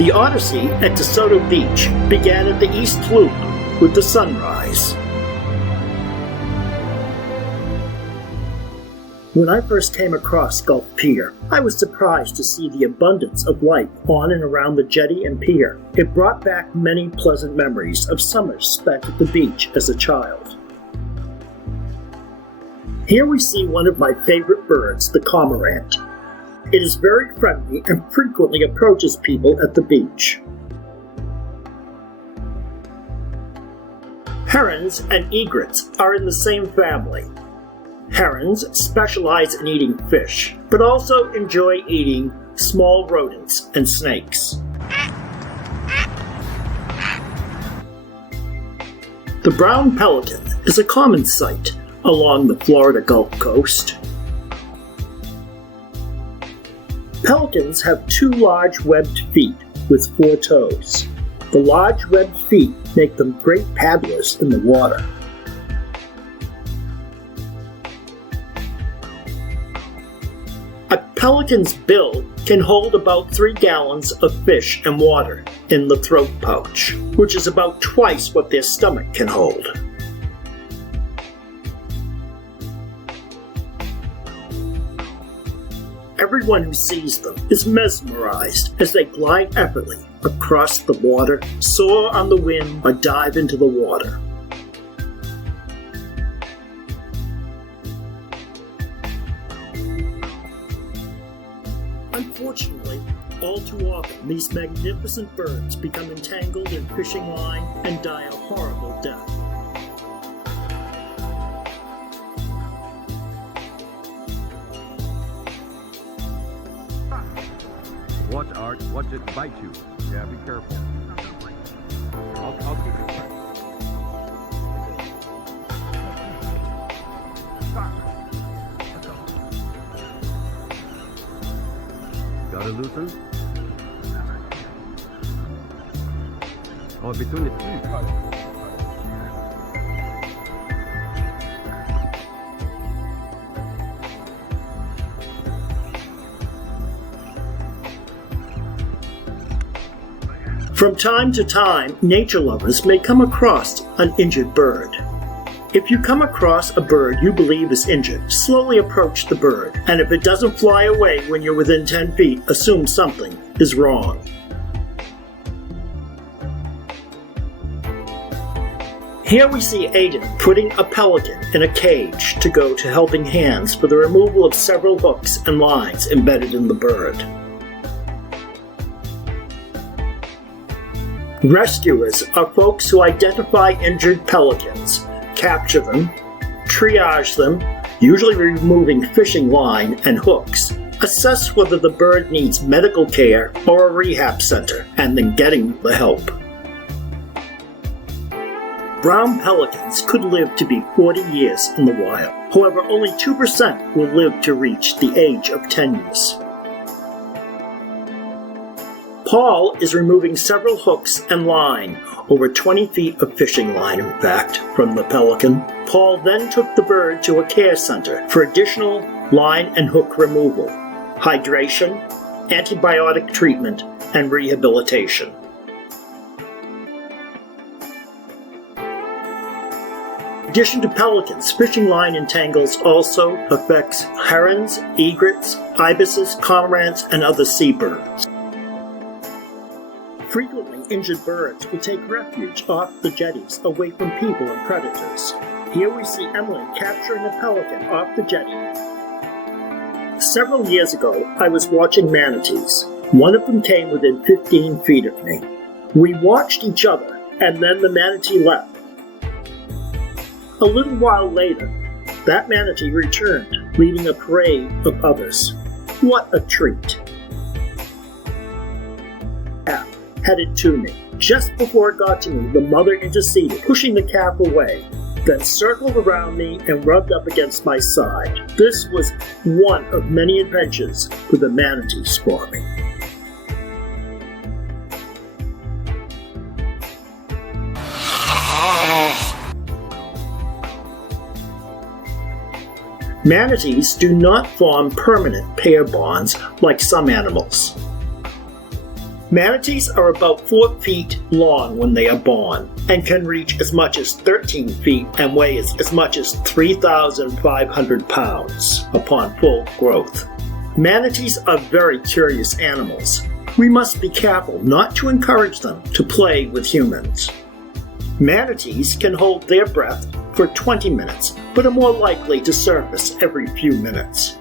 The Odyssey at Desoto Beach began at the East Loop with the sunrise. When I first came across Gulf Pier, I was surprised to see the abundance of life on and around the jetty and pier. It brought back many pleasant memories of summers spent at the beach as a child. Here we see one of my favorite birds, the cormorant. It is very friendly and frequently approaches people at the beach. Herons and egrets are in the same family. Herons specialize in eating fish, but also enjoy eating small rodents and snakes. The brown pelican is a common sight along the Florida Gulf Coast. Pelicans have 2 large webbed feet with 4 toes. The large webbed feet make them great paddlers in the water. A pelican's bill can hold about 3 gallons of fish and water in the throat pouch, which is about twice what their stomach can hold. Everyone who sees them is mesmerized as they glide effortlessly across the water, soar on the wind, or dive into the water. Unfortunately, all too often, these magnificent birds become entangled in fishing line and die a horrible death. Watch, Art. Watch it bite you. Yeah, be careful. I'll keep it. Got it loosen? Oh, between the teeth. From time to time, nature lovers may come across an injured bird. If you come across a bird you believe is injured, slowly approach the bird, and if it doesn't fly away when you're within 10 feet, assume something is wrong. Here we see Aiden putting a pelican in a cage to go to Helping Hands for the removal of several hooks and lines embedded in the bird. Rescuers are folks who identify injured pelicans, capture them, triage them, usually removing fishing line and hooks, assess whether the bird needs medical care or a rehab center, and then getting the help. Brown pelicans could live to be 40 years in the wild. However, only 2% will live to reach the age of 10 years. Paul is removing several hooks and line, over 20 feet of fishing line in fact, from the pelican. Paul then took the bird to a care center for additional line and hook removal, hydration, antibiotic treatment, and rehabilitation. In addition to pelicans, fishing line entangles also affects herons, egrets, ibises, cormorants, and other seabirds. Frequently, injured birds will take refuge off the jetties away from people and predators. Here we see Emily capturing a pelican off the jetty. Several years ago, I was watching manatees. One of them came within 15 feet of me. We watched each other, and then the manatee left. A little while later, that manatee returned, leading a parade of others. What a treat! Headed to me. Just before it got to me, the mother interceded, pushing the calf away, then circled around me and rubbed up against my side. This was one of many adventures with the manatees for me. Manatees do not form permanent pair bonds like some animals. Manatees are about 4 feet long when they are born and can reach as much as 13 feet and weigh as much as 3,500 pounds upon full growth. Manatees are very curious animals. We must be careful not to encourage them to play with humans. Manatees can hold their breath for 20 minutes, but are more likely to surface every few minutes.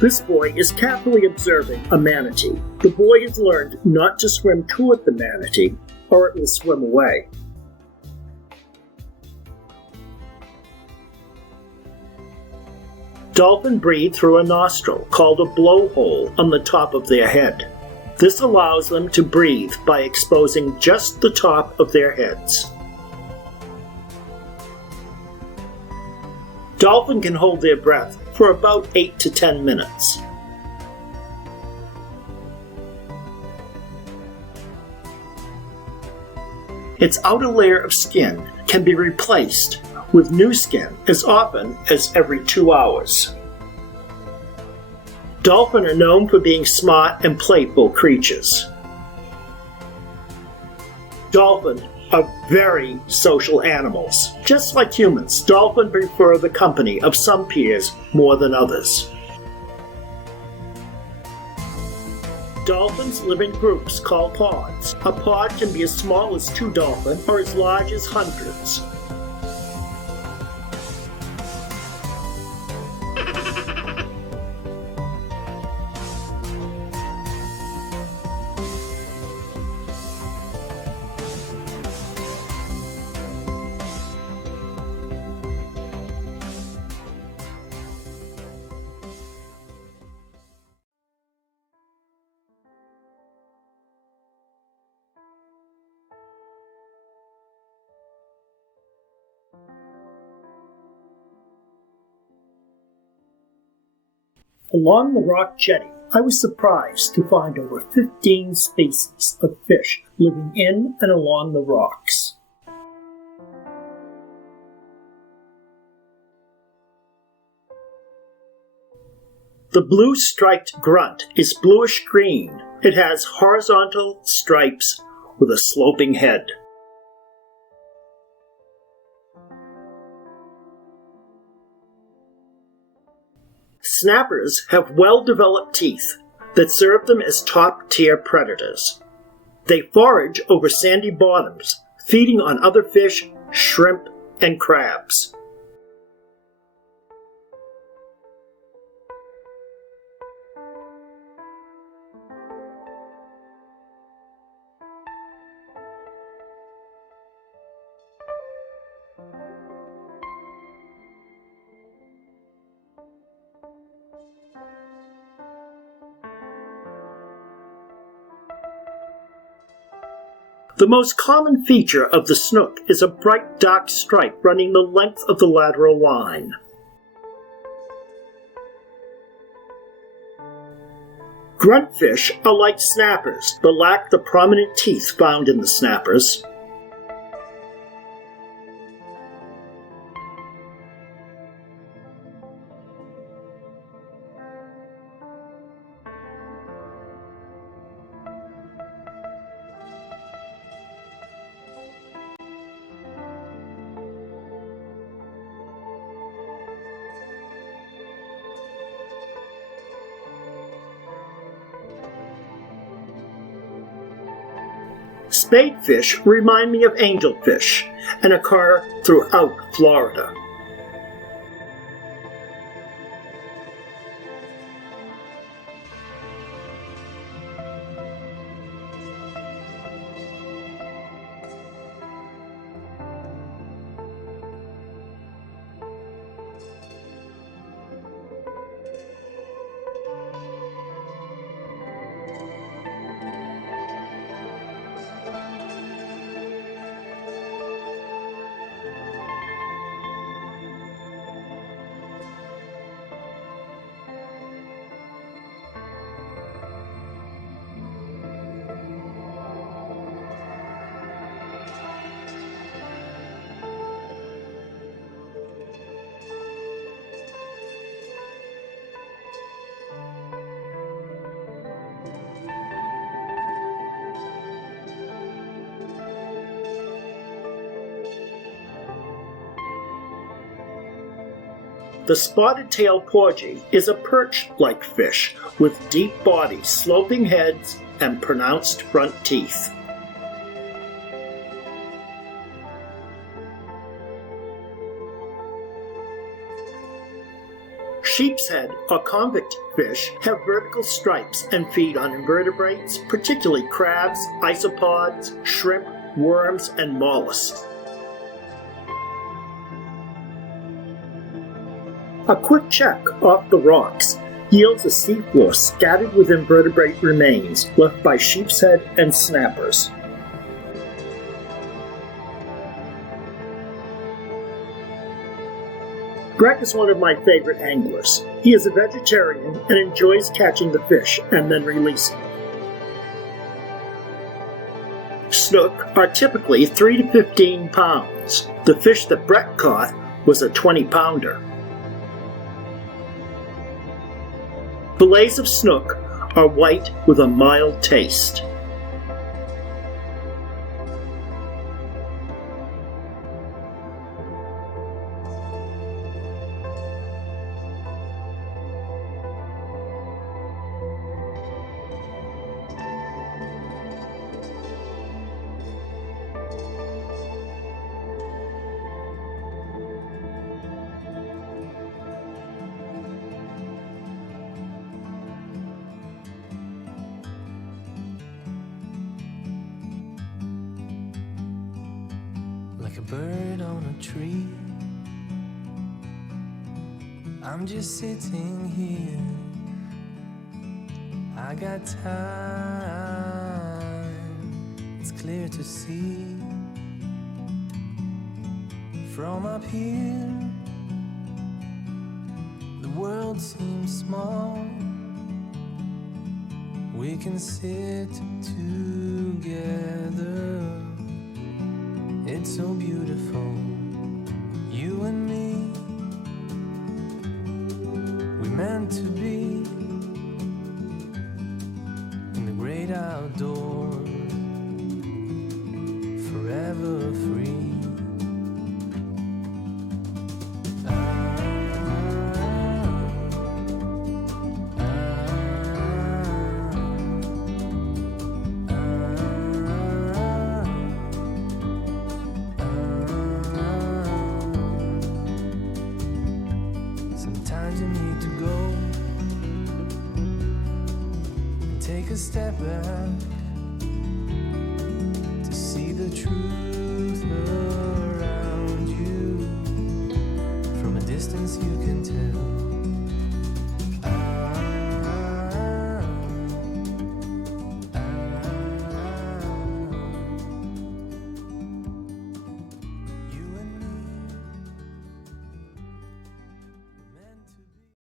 This boy is carefully observing a manatee. The boy has learned not to swim toward the manatee, or it will swim away. Dolphin breathe through a nostril called a blowhole on the top of their head. This allows them to breathe by exposing just the top of their heads. Dolphin can hold their breath for about 8 to 10 minutes. Its outer layer of skin can be replaced with new skin as often as every 2 hours. Dolphins are known for being smart and playful creatures. Dolphins are very social animals. Just like humans, dolphins prefer the company of some peers more than others. Dolphins live in groups called pods. A pod can be as small as 2 dolphins or as large as hundreds. Along the rock jetty, I was surprised to find over 15 species of fish living in and along the rocks. The blue striped grunt is bluish-green. It has horizontal stripes with a sloping head. Snappers have well-developed teeth that serve them as top-tier predators. They forage over sandy bottoms, feeding on other fish, shrimp, and crabs. The most common feature of the snook is a bright dark stripe running the length of the lateral line. Gruntfish are like snappers, but lack the prominent teeth found in the snappers. Spadefish remind me of angelfish and occur throughout Florida. The spotted-tailed porgy is a perch-like fish with deep bodies, sloping heads, and pronounced front teeth. Sheepshead or convict fish have vertical stripes and feed on invertebrates, particularly crabs, isopods, shrimp, worms, and mollusks. A quick check off the rocks yields a seafloor scattered with invertebrate remains left by sheepshead and snappers. Brett is one of my favorite anglers. He is a vegetarian and enjoys catching the fish and then releasing them. Snook are typically 3 to 15 pounds. The fish that Brett caught was a 20-pounder. Fillets of snook are white with a mild taste. Like a bird on a tree, I'm just sitting here. I got time, it's clear to see. From up here, the world seems small. We can sit together. It's so beautiful, you and me. We meant to be in the great outdoors, forever free. Sometimes you need to go and take a step back to see the truth around you. From a distance you can tell